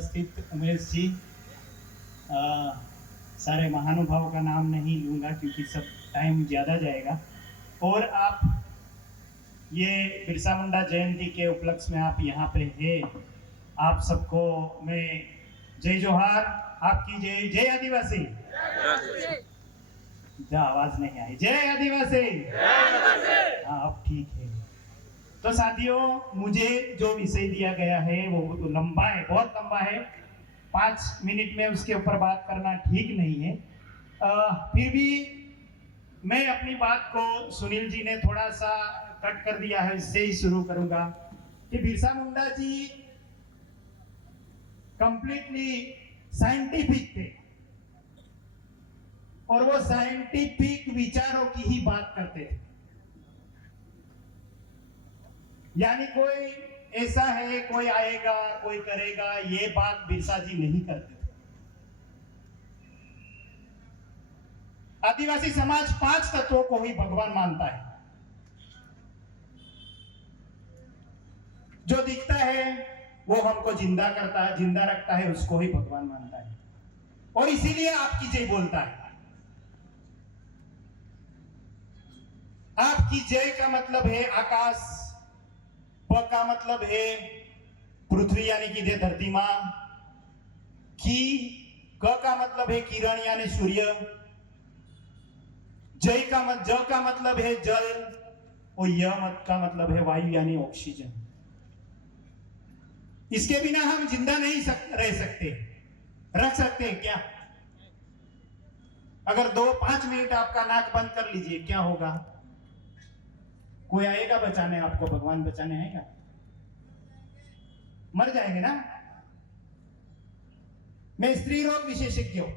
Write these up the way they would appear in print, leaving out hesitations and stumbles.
उपस्थित उमेश जी, सारे महानुभावों का नाम नहीं लूँगा क्योंकि सब टाइम ज़्यादा जाएगा। और आप ये बिरसा मुंडा जयंती के उपलक्ष्य में आप यहाँ पे हैं, आप सबको मैं जय जोहार, आपकी जय। जय आदिवासी। जा आवाज नहीं आई। जय आदिवासी। हाँ अब ठीक है। तो साथियों, मुझे जो विषय दिया गया है वो लंबा है, बहुत लंबा है। 5 मिनट में उसके ऊपर बात करना ठीक नहीं है। फिर भी मैं अपनी बात को, सुनील जी ने थोड़ा सा कट कर दिया है, इससे ही शुरू करूंगा कि बिरसा मुंडा जी कंप्लीटली साइंटिफिक थे और वो साइंटिफिक विचारों की ही बात करते थे। यानी कोई ऐसा है, कोई आएगा, कोई करेगा, ये बात बिरसा जी नहीं करते थे। आदिवासी समाज 5 तत्वों को ही भगवान मानता है। जो दिखता है वो हमको जिंदा करता है, जिंदा रखता है, उसको ही भगवान मानता है और इसीलिए आपकी जय बोलता है। आपकी जय का मतलब है आकाश, प का मतलब है पृथ्वी यानी कि धरती मां, क का मतलब है किरण यानी सूर्य, ज का मतलब है जल और य का मतलब है वायु यानी ऑक्सीजन। इसके बिना हम जिंदा नहीं रह सकते। रख सकते हैं क्या? अगर 2-5 मिनट आपका नाक बंद कर लीजिए, क्या होगा? कोई आएगा बचाने आपको? भगवान बचाने आएगा? मर जाएंगे ना। मैं स्त्री रोग विशेषज्ञ हूं,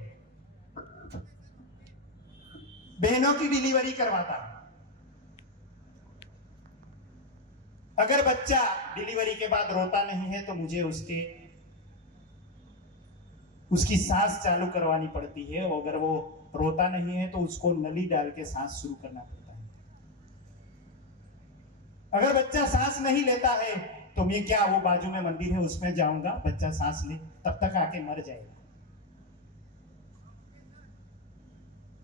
बहनों की डिलीवरी करवाता। अगर बच्चा डिलीवरी के बाद रोता नहीं है तो मुझे उसकी सांस चालू करवानी पड़ती है। अगर वो रोता नहीं है तो उसको नली डाल के सांस शुरू करना पड़ता है। अगर बच्चा सांस नहीं लेता है तो मैं क्या, वो बाजू में मंदिर है उसमें जाऊंगा, बच्चा सांस ले, तब तक आके मर जाएगा।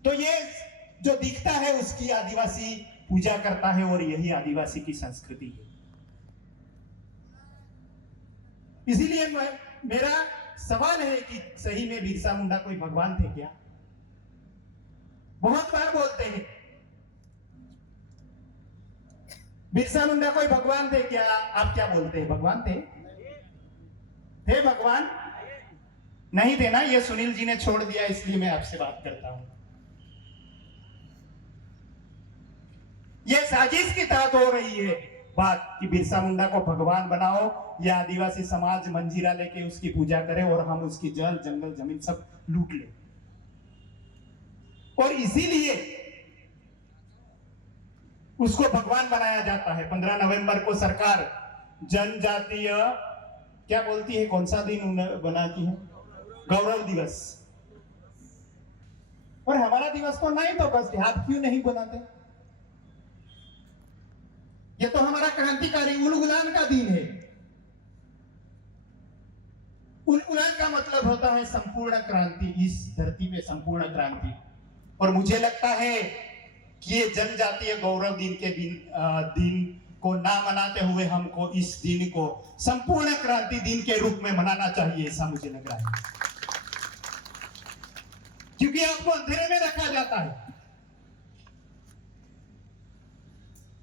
तो ये जो दिखता है उसकी आदिवासी पूजा करता है और यही आदिवासी की संस्कृति है। इसीलिए मेरा सवाल है कि सही में बिरसा मुंडा कोई भगवान थे क्या? बहुत बार बोलते हैं बिरसा मुंडा कोई भगवान थे क्या? आप क्या बोलते हैं, भगवान थे? थे भगवान? नहीं थे ना। ये सुनील जी ने छोड़ दिया, इसलिए मैं आपसे बात करता हूं। ये साजिश की तहत हो रही है बात कि बिरसा मुंडा को भगवान बनाओ या आदिवासी समाज मंजीरा लेके उसकी पूजा करे और हम उसकी जल, जंगल, जमीन सब लूट ले। और इसीलिए उसको भगवान बनाया जाता है। 15 नवंबर को सरकार जनजातीय क्या बोलती है, कौन सा दिन बनाती है? गौरव दिवस। और हमारा दिवस तो 9 अगस्त है, आप क्यों नहीं बनाते? ये तो हमारा क्रांतिकारी उलगुलान का दिन है। उलगुलान का मतलब होता है संपूर्ण क्रांति, इस धरती पे संपूर्ण क्रांति। और मुझे लगता है कि ये जनजातीय गौरव दिन के दिन को ना मनाते हुए हमको इस दिन को संपूर्ण क्रांति दिन के रूप में मनाना चाहिए, ऐसा मुझे लग रहा है। क्योंकि आपको अंधेरे में रखा जाता है।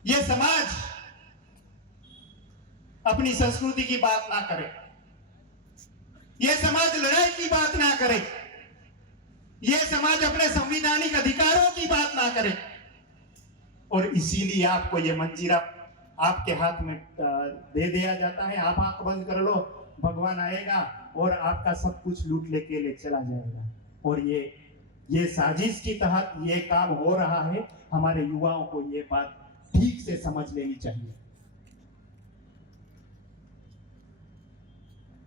यह समाज अपनी संस्कृति की बात ना करे, यह समाज लड़ाई की बात ना करे, यह समाज अपने संवैधानिक अधिकारों की बात ना करे। और इसीलिए आपको यह मंजीरा आपके हाथ में दे दिया जाता है। आप आंख बंद कर लो, भगवान आएगा और आपका सब कुछ लूट लेके ले चला जाएगा। और ये साजिश की तहत ये काम हो रहा है। हमारे युवाओं को ये बात ठीक से समझ लेनी चाहिए।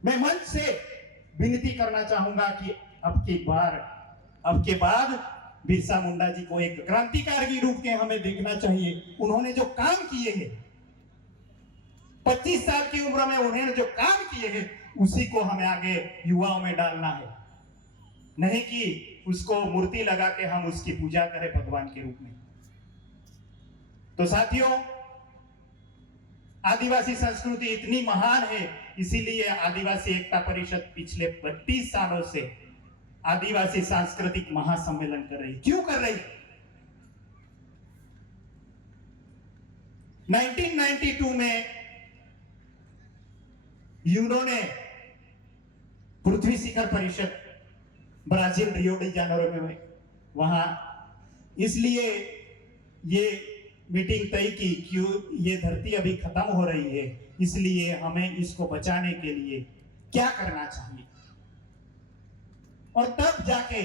मैं मंच से विनती करना चाहूंगा कि अब के बाद बिरसा मुंडा जी को एक क्रांतिकारी रूप के हमें देखना चाहिए। उन्होंने जो काम किए हैं, 25 साल की उम्र पूर्व में उन्होंने जो काम किए हैं उसी को हमें आगे युवाओं में डालना है, नहीं कि उसको मूर्ति लगा के हम उसकी पूजा करें भगवान के रूप में। तो साथियों, आदिवासी संस्कृति इतनी महान है, इसीलिए आदिवासी एकता परिषद पिछले 32 सालों से आदिवासी सांस्कृतिक महासम्मेलन कर रही। क्यों कर रही? 1992 में यूनो ने पृथ्वी शिखर परिषद ब्राजील रियो डी जानेरो में वहां इसलिए ये मीटिंग तय की कि ये धरती अभी खत्म हो रही है, इसलिए हमें इसको बचाने के लिए क्या करना चाहिए। और तब जाके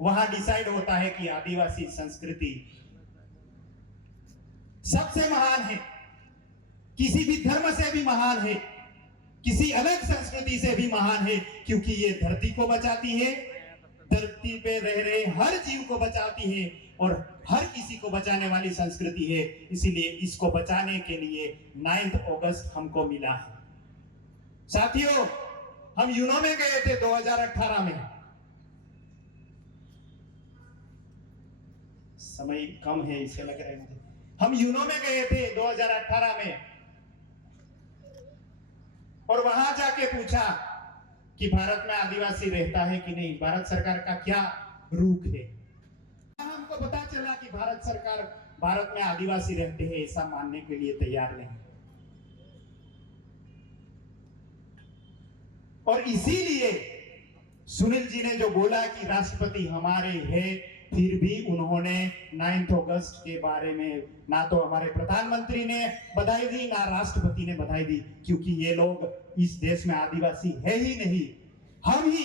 वहां डिसाइड होता है कि आदिवासी संस्कृति सबसे महान है, किसी भी धर्म से भी महान है, किसी अलग संस्कृति से भी महान है, क्योंकि ये धरती को बचाती है, धरती पे रह रहे हर जीव को बचाती है और हर किसी को बचाने वाली संस्कृति है। इसीलिए इसको बचाने के लिए 9 अगस्त हमको मिला है। साथियों, हम यूनो में गए थे 2018 में। समय कम है इसे लग रहा है मुझे। हम यूनो में गए थे 2018 में और वहां जाके पूछा कि भारत में आदिवासी रहता है कि नहीं, भारत सरकार का क्या रुख है। हमको पता चला कि भारत सरकार भारत में आदिवासी रहते हैं ऐसा मानने के लिए तैयार नहीं। और इसीलिए सुनील जी ने जो बोला कि राष्ट्रपति हमारे हैं, फिर भी उन्होंने 9 अगस्त के बारे में ना तो हमारे प्रधानमंत्री ने बधाई दी, ना राष्ट्रपति ने बधाई दी, क्योंकि ये लोग इस देश में आदिवासी है ही नहीं, हम ही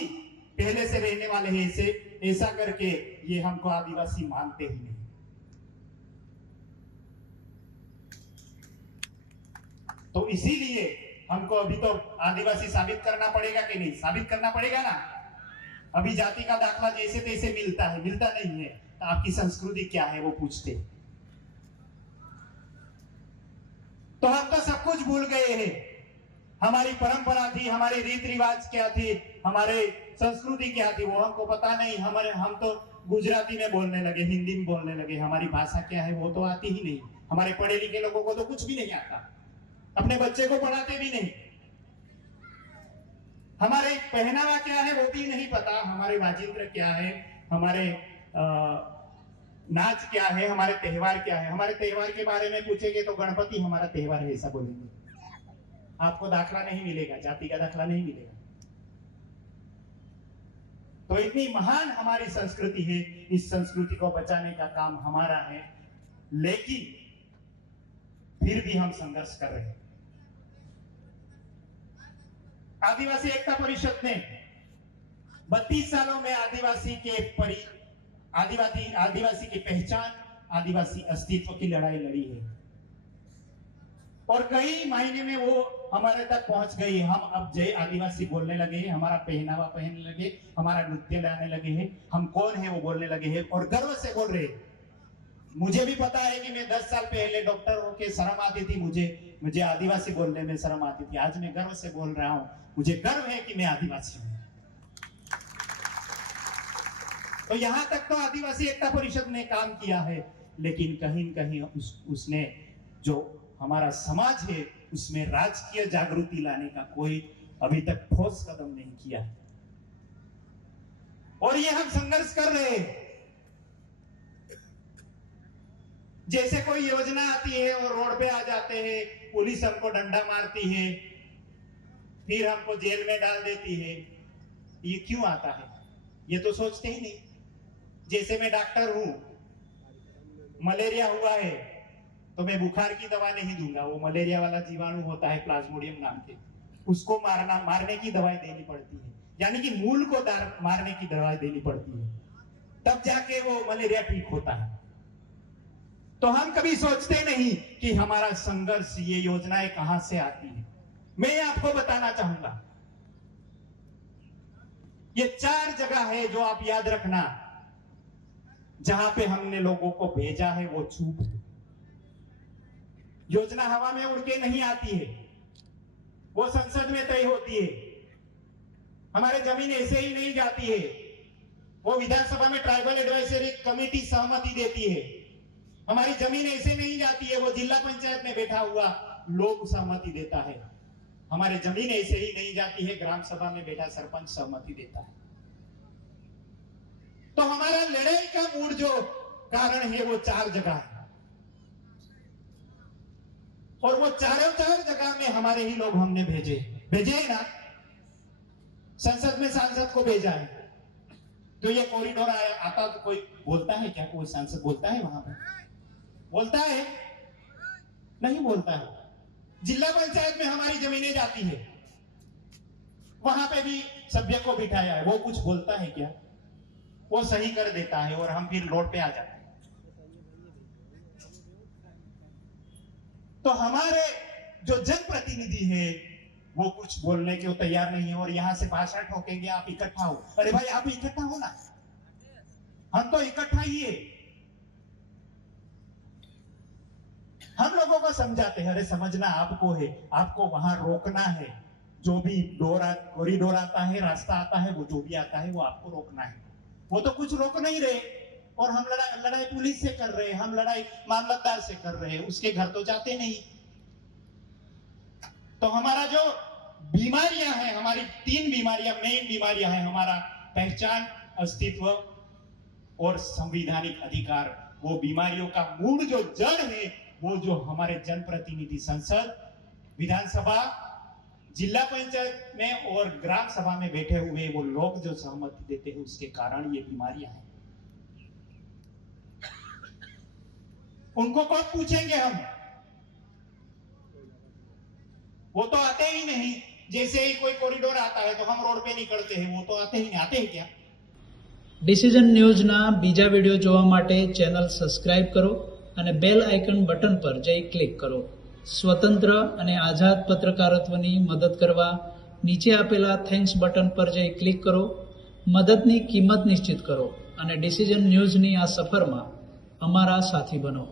पहले से रहने वाले हैं। ऐसा करके ये हमको आदिवासी मानते ही नहीं। तो इसीलिए हमको अभी तो आदिवासी साबित करना पड़ेगा कि नहीं? साबित करना पड़ेगा ना। अभी जाति का दाखला जैसे तैसे मिलता है, मिलता नहीं है, तो आपकी संस्कृति क्या है वो पूछते। तो हम तो सब कुछ भूल गए हैं। हमारी परंपरा थी, हमारे रीत रिवाज क्या थी, हमारे संस्कृति क्या थी, वो हमको पता नहीं। हम तो गुजराती में बोलने लगे, हिंदी में बोलने लगे, हमारी भाषा क्या है वो तो आती ही नहीं। हमारे पढ़े लिखे लोगों को तो कुछ भी नहीं आता, अपने बच्चे को पढ़ाते भी नहीं। हमारे पहनावा क्या है वो भी नहीं पता, हमारे वाजिंत्र क्या है, हमारे नाच क्या है, हमारे त्योहार क्या है। हमारे त्योहार के बारे में पूछेंगे तो गणपति हमारा त्योहार है ऐसा बोलेंगे। आपको दाखला नहीं मिलेगा, जाति का दाखला नहीं मिलेगा। तो इतनी महान हमारी संस्कृति है, इस संस्कृति को बचाने का काम हमारा है, लेकिन फिर भी हम संघर्ष कर रहे हैं। आदिवासी एकता परिषद ने 32 सालों में आदिवासी की पहचान, आदिवासी अस्तित्व की लड़ाई लड़ी है और कई महीने में वो हमारे तक पहुंच गई। हम अब जय आदिवासी बोलने लगे हैं, हमारा पहनावा पहनने लगे, हमारा नृत्य लाने लगे हैं, हम कौन है वो बोलने लगे हैं और गर्व से बोल रहे हैं। मुझे भी पता है कि मैं 10 साल पहले डॉक्टर होके शर्म आती थी, मुझे आदिवासी बोलने में शर्म आती थी। आज मैं गर्व से बोल रहा हूं, मुझे गर्व है कि मैं आदिवासी हूं। तो यहां तक तो आदिवासी एकता परिषद ने काम किया है, लेकिन कहीं न कहीं उसने जो हमारा समाज है उसमें राजकीय जागृति लाने का कोई अभी तक ठोस कदम नहीं किया है। और ये हम संघर्ष कर रहे हैं। जैसे कोई योजना आती है और रोड पे आ जाते हैं, पुलिस हमको डंडा मारती है, फिर हमको जेल में डाल देती है। ये क्यों आता है? ये तो सोचते ही नहीं। जैसे मैं डॉक्टर हूं, मलेरिया हुआ है तो मैं बुखार की दवा नहीं दूंगा, वो मलेरिया वाला जीवाणु होता है प्लाज्मोडियम नाम के, उसको मारने की दवाई देनी पड़ती है, यानी कि मूल को मारने की दवाई देनी पड़ती है, तब जाके वो मलेरिया ठीक होता है। तो हम कभी सोचते नहीं कि हमारा संघर्ष, ये योजनाएं कहां से आती है। मैं आपको बताना चाहूंगा, ये 4 जगह है जो आप याद रखना, जहां पे हमने लोगों को भेजा है वो चूक है। योजना हवा में उड़ के नहीं आती है, वो संसद में तय होती है। हमारे जमीन ऐसे ही नहीं जाती है, वो विधानसभा में ट्राइबल एडवाइजरी कमेटी सहमति देती है। हमारी जमीन ऐसे नहीं जाती है, वो जिला पंचायत में बैठा हुआ लोग सहमति देता है। हमारे जमीन ऐसे ही नहीं जाती है, ग्राम सभा में बैठा सरपंच सहमति देता है। तो हमारा लड़ाई का मूड जो कारण है वो 4 जगह है, और वो चारों जगह में हमारे ही लोग हमने भेजे है ना। संसद में सांसद को भेजा है, तो ये कॉरिडोर आता तो कोई बोलता है क्या? कोई सांसद बोलता है वहां पर? बोलता है? नहीं बोलता है। जिला पंचायत में हमारी जमीनें जाती है, वहां पे भी सभ्य को बिठाया है, वो कुछ बोलता है क्या? वो सही कर देता है और हम फिर रोड पे आ जाते हैं। तो हमारे जो जनप्रतिनिधि है वो कुछ बोलने के तैयार नहीं है, और यहां से भाषण ठोकेंगे आप इकट्ठा हो। अरे भाई आप इकट्ठा हो ना, हम तो इकट्ठा ही है। हम लोगों को समझाते हैं, अरे समझना आपको है, आपको वहां रोकना है। जो भी कॉरिडोर आता है, रास्ता आता है, वो जो भी आता है वो आपको रोकना है। वो तो कुछ रोक नहीं रहे, और हम लड़ाई पुलिस से कर रहे हैं, हम लड़ाई मामलतदार से कर रहे हैं, उसके घर तो जाते नहीं। तो हमारा जो बीमारियां हैं, हमारी 3 बीमारियां, मेन बीमारियां हैं, हमारा पहचान, अस्तित्व और संवैधानिक अधिकार। वो बीमारियों का मूल जो जड़ है, वो जो हमारे जनप्रतिनिधि संसद, विधानसभा, जिला पंचायत में और ग्राम सभा में बैठे हुए वो लोग जो सहमति देते हैं, उसके कारण ये बीमारियां हैं। उनको कौन पूछेंगे हम? वो तो आते ही नहीं। जैसे ही कोई कॉरिडोर आता है तो हम रोड पे निकलते हैं, वो तो आते ही नहीं। आते हैं क्या? ડિસિઝન ન્યૂઝના બીજા વિડીયો જોવા માટે ચેનલ સબસ્ક્રાઇબ કરો અને બેલ આઇકન બટન પર જઈ ક્લિક કરો. સ્વતંત્ર અને આઝાદ પત્રકારત્વની મદદ કરવા નીચે આપેલા થેન્ક્સ બટન પર જઈ ક્લિક કરો. મદદની કિંમત નિશ્ચિત કરો અને ડિસિઝન ન્યૂઝની આ સફરમાં અમારા સાથી બનો.